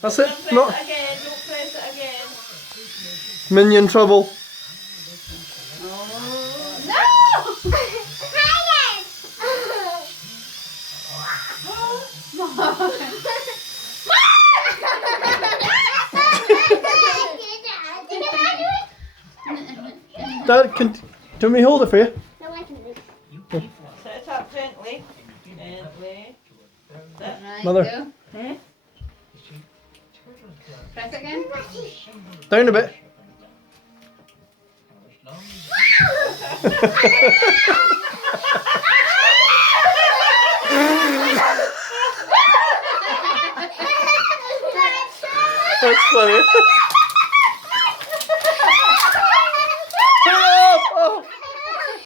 That's it. Don't press Not it again. Don't press it again. minion trouble. Dad, can we hold it for you? No, I can do it. Set it up gently. Gently. Right, Mother. go. Press it again. Down a bit. That's funny.